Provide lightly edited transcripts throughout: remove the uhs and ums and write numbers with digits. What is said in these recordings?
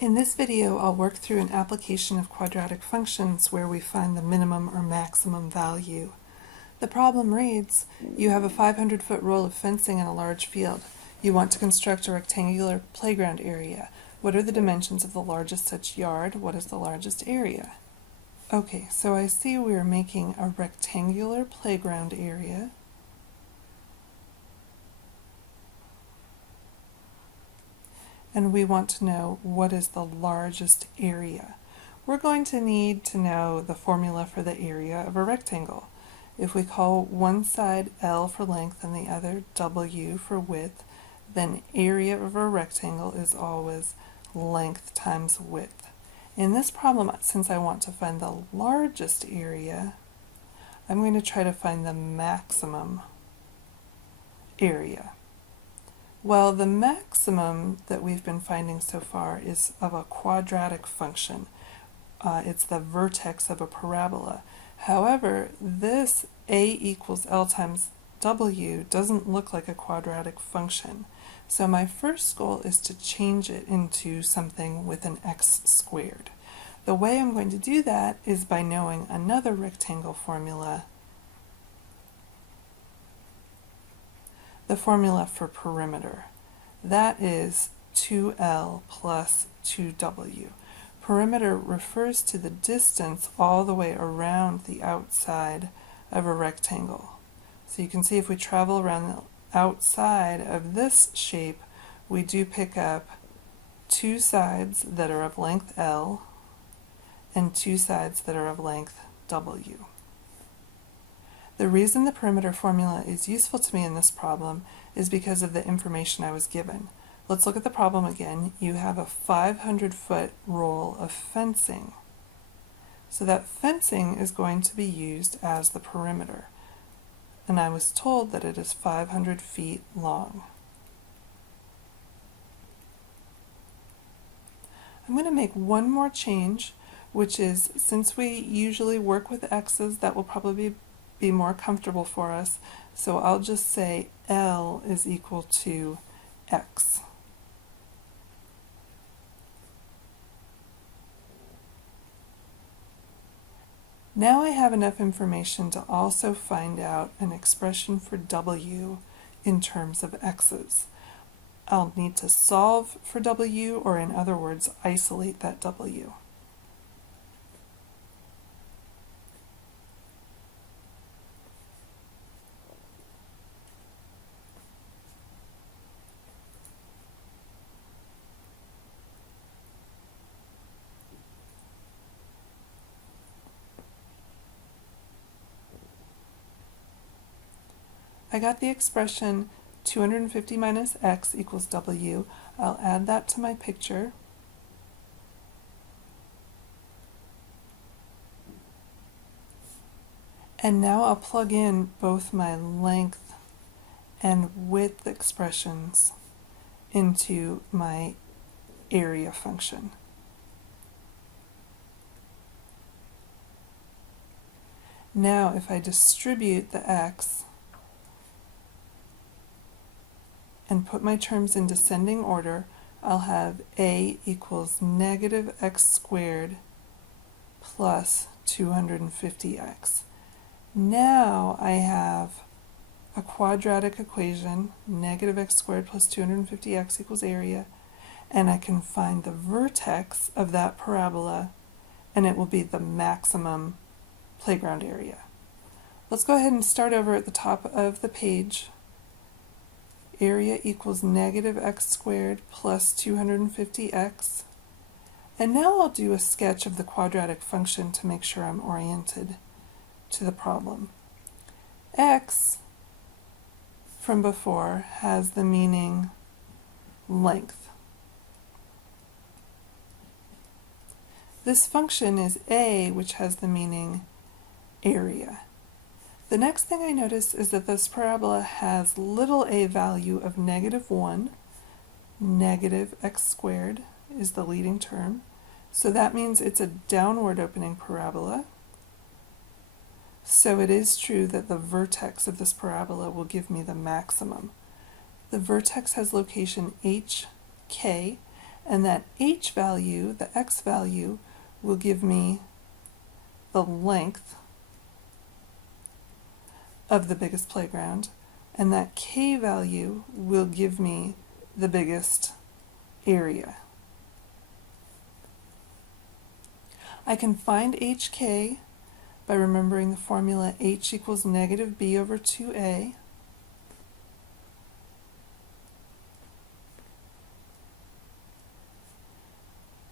In this video, I'll work through an application of quadratic functions where we find the minimum or maximum value. The problem reads, you have a 500-foot roll of fencing in a large field. You want to construct a rectangular playground area. What are the dimensions of the largest such yard? What is the largest area? Okay, so I see we're making a rectangular playground area. And we want to know what is the largest area. We're going to need to know the formula for the area of a rectangle. If we call one side L for length and the other W for width, then area of a rectangle is always length times width. In this problem, since I want to find the largest area, I'm going to try to find the maximum area. Well, the maximum that we've been finding so far is of a quadratic function. It's the vertex of a parabola. However, this a equals L times W doesn't look like a quadratic function. So my first goal is to change it into something with an x squared. The way I'm going to do that is by knowing another rectangle formula, the formula for perimeter. That is 2L plus 2W. Perimeter refers to the distance all the way around the outside of a rectangle. So you can see if we travel around the outside of this shape, we do pick up two sides that are of length L and two sides that are of length W. The reason the perimeter formula is useful to me in this problem is because of the information I was given. Let's look at the problem again. You have a 500-foot roll of fencing. So that fencing is going to be used as the perimeter. And I was told that it is 500 feet long. I'm going to make one more change, which is, since we usually work with x's, that will probably be more comfortable for us. So I'll just say L is equal to x. Now I have enough information to also find out an expression for W in terms of x's. I'll need to solve for W, or in other words, isolate that W. I got the expression 250 minus x equals W. I'll add that to my picture. And now I'll plug in both my length and width expressions into my area function. Now if I distribute the x and put my terms in descending order, I'll have a equals negative x squared plus 250x. Now I have a quadratic equation, negative x squared plus 250x equals area, and I can find the vertex of that parabola, and it will be the maximum playground area. Let's go ahead and start over at the top of the page. Area equals negative x squared plus 250x. And now I'll do a sketch of the quadratic function to make sure I'm oriented to the problem. X from before has the meaning length. This function is a, which has the meaning area. The next thing I notice is that this parabola has little a value of -1. Negative x squared is the leading term. So that means it's a downward opening parabola. So it is true that the vertex of this parabola will give me the maximum. The vertex has location HK, and that h value, the x value, will give me the length of the biggest playground, and that k value will give me the biggest area. I can find hk by remembering the formula h equals negative b over 2a.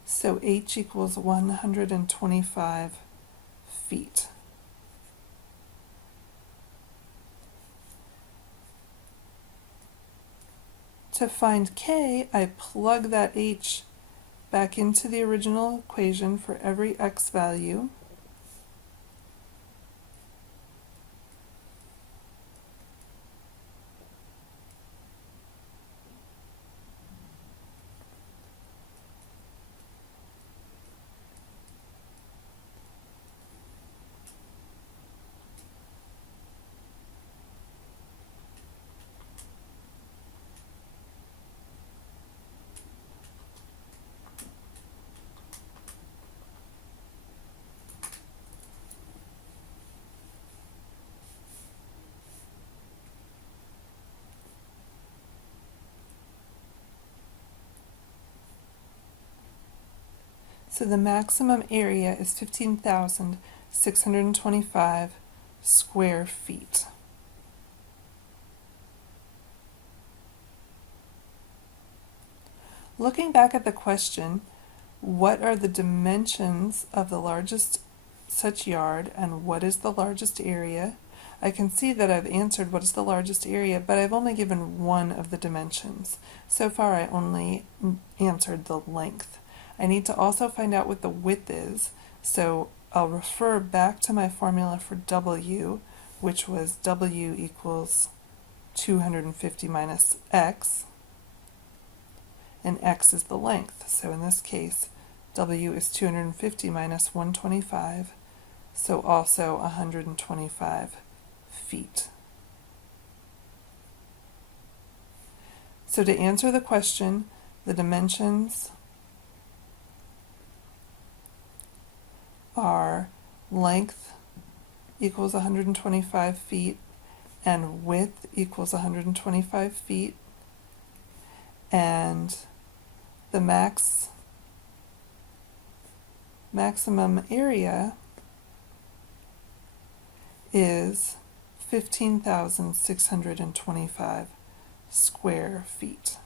So h equals 125 feet. To find k, I plug that h back into the original equation for every x value. So the maximum area is 15,625 square feet. Looking back at the question, what are the dimensions of the largest such yard and what is the largest area? I can see that I've answered what is the largest area, but I've only given one of the dimensions. So far I only answered the length. I need to also find out what the width is, so I'll refer back to my formula for W, which was W equals 250 minus X, and X is the length. So in this case, W is 250 minus 125, so also 125 feet. So to answer the question, the dimensions are length equals 125 feet and width equals 125 feet, and the maximum area is 15,625 square feet.